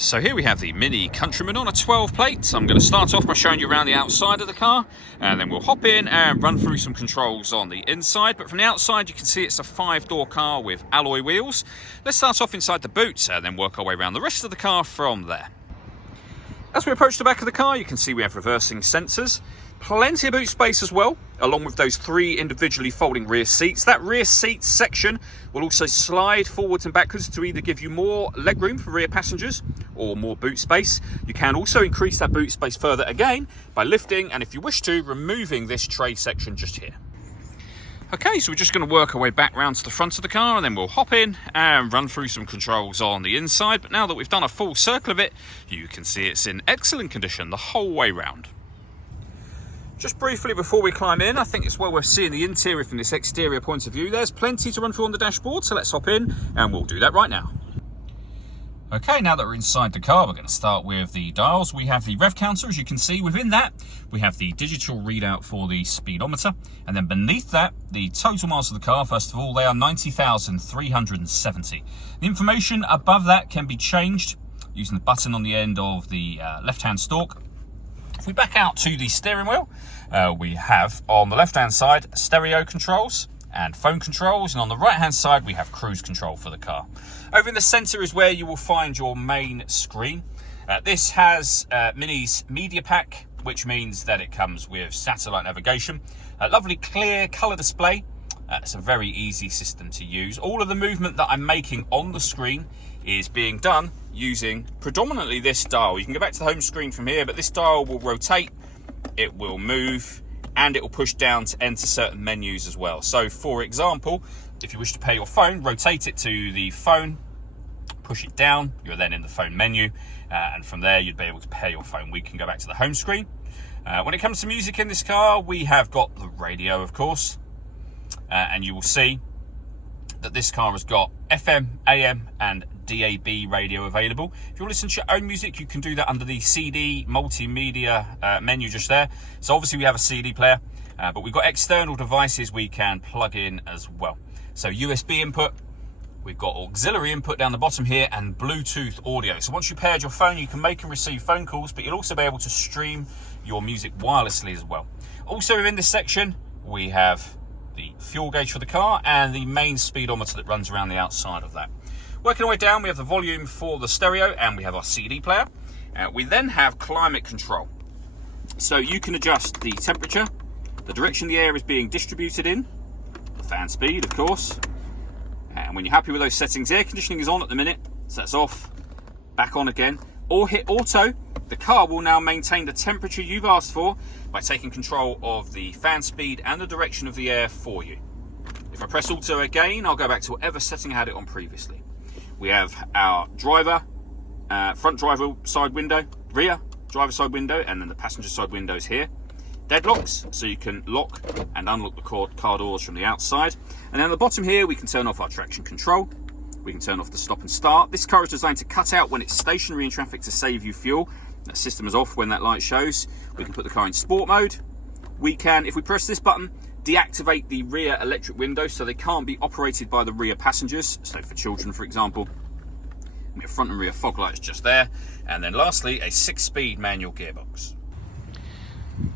So here we have the Mini Countryman on a 12 plate. So I'm going to start off by showing you around the outside of the car, and then we'll hop in and run through some controls on the inside. But from the outside you can see it's a 5-door car with alloy wheels. Let's start off inside the boot and then work our way around the rest of the car from there. As we approach the back of the car, you can see we have reversing sensors. Plenty of boot space as well, along with those 3 individually folding rear seats. That rear seat section will also slide forwards and backwards to either give you more legroom for rear passengers or more boot space. You can also increase that boot space further again by lifting and, if you wish to, removing this tray section just here. Okay, so we're just going to work our way back round to the front of the car, and then we'll hop in and run through some controls on the inside. But now that we've done a full circle of it, you can see it's in excellent condition the whole way round. Just briefly before we climb in, I think it's well worth seeing the interior from this exterior point of view. There's plenty to run through on the dashboard, so let's hop in and we'll do that right now. Okay, now that we're inside the car, we're going to start with the dials. We have the rev counter, as you can see. Within that, we have the digital readout for the speedometer. And then beneath that, the total miles of the car. First of all, they are 90,370. The information above that can be changed using the button on the end of the left-hand stalk. If we back out to the steering wheel, we have on the left-hand side stereo controls and phone controls, and on the right-hand side we have cruise control for the car. Over in the centre is where you will find your main screen. This has Mini's media pack, which means that it comes with satellite navigation. A lovely clear colour display. It's a very easy system to use. All of the movement that I'm making on the screen is being done using predominantly this dial. You can go back to the home screen from here, but this dial will rotate, it will move, and it will push down to enter certain menus as well. So for example, if you wish to pair your phone, rotate it to the phone, push it down, you're then in the phone menu, and from there you'd be able to pair your phone. We can go back to the home screen. When it comes to music in this car, we have got the radio, of course, and you will see that this car has got FM, AM and DAB radio available. If you want to listen to your own music, you can do that under the CD multimedia menu just there. So obviously we have a CD player, but we've got external devices we can plug in as well. So USB input, we've got auxiliary input down the bottom here, and Bluetooth audio. So once you paired your phone, you can make and receive phone calls, but you'll also be able to stream your music wirelessly as well. Also within this section, we have the fuel gauge for the car and the main speedometer that runs around the outside of that. Working our way down, we have the volume for the stereo and we have our CD player. We then have climate control. So you can adjust the temperature, the direction the air is being distributed in, the fan speed, of course. And when you're happy with those settings, air conditioning is on at the minute, so that's off, back on again. Or hit auto, the car will now maintain the temperature you've asked for by taking control of the fan speed and the direction of the air for you. If I press auto again, I'll go back to whatever setting I had it on previously. We have our driver, front driver side window, rear driver side window, and then the passenger side windows here. Deadlocks, so you can lock and unlock the car doors from the outside. And then at the bottom here, we can turn off our traction control. We can turn off the stop and start. This car is designed to cut out when it's stationary in traffic to save you fuel. That system is off when that light shows. We can put the car in sport mode. We can, if we press this button, deactivate the rear electric windows so they can't be operated by the rear passengers. So for children, for example, we have front and rear fog lights just there. And then lastly, a 6-speed manual gearbox.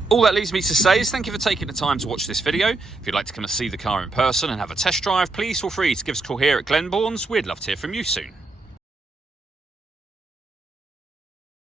All that leaves me to say is thank you for taking the time to watch this video. If you'd like to come and see the car in person and have a test drive, please feel free to give us a call here at Glenbourne's. We'd love to hear from you soon.